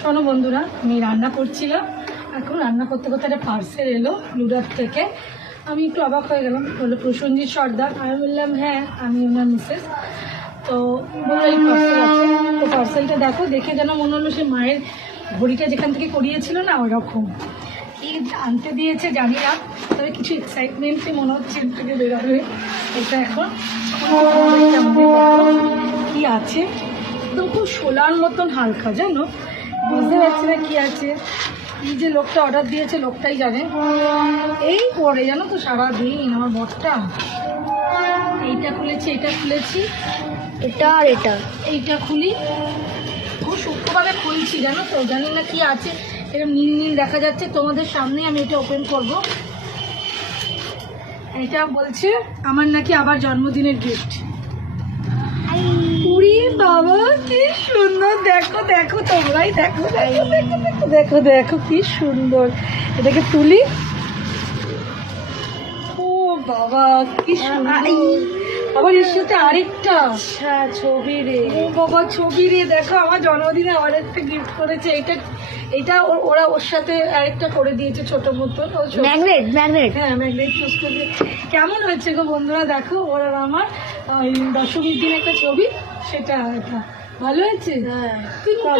শোনো বন্ধুরা, আমি রান্না করছিলাম, এখন রান্না করতে করতে একটা পার্সেল এলো লুডার থেকে। আমি একটু অবাক হয়ে গেলাম, বললো প্রসেনজিৎ সর্দার। আমি বললাম হ্যাঁ, আমি ওনার মিসেস। তো বললো এই পার্সেল আছে। তো পার্সেলটা দেখো, দেখে যেন মনে হলো সে মায়ের ঘড়িটা যেখান থেকে করিয়েছিল না, ওরকম। কি আনতে দিয়েছে জানি না, তবে কিছু এক্সাইটমেন্টই মনে হচ্ছে এর থেকে বেরোবে। এটা এখন কি আছে, একদম খুব শোলার মতন হালকা, জানো, বুঝতে পারছি না কি আছে। এই যে লোকটা অর্ডার দিয়েছে, লোকটাই জানে। এই পরে জানো তো সারাদিন আমার বরটা এইটা খুলেছি, এটা খুলেছি, এটা আর এটা এইটা খুলি, খুব সূক্ষ্মভাবে খুলছি, জানো তো, জানি না কি আছে। এরকম নীল নীল দেখা যাচ্ছে, তোমাদের সামনে আমি এটা ওপেন করব। এটা বলছে আমার নাকি আবার জন্মদিনের গিফট। উড়ি বাবা, কি সুন্দর! দেখো দেখো, তোমরাই দেখো, দেখো দেখো দেখো দেখো দেখো কি সুন্দর। এটাকে তুলি। ও বাবা, কি সুন্দর! আবার এর সাথে আরেকটা ছবি রে। ও বাবা, ছবি রে! দেখো, আমার জন্মদিনে আবার একটা গিফট করেছে। এটা ওরা ওর সাথে আরেকটা করে দিয়েছে ছোট মতন। ম্যাগনেট ম্যাগনেট হ্যাঁ, ম্যাগনেট চুজ করে। কেমন হয়েছে গো বন্ধুরা? দেখো, ওরা আমার দশমীর দিন একটা ছবি, সেটা এটা ভালো হয়েছে। হ্যাঁ।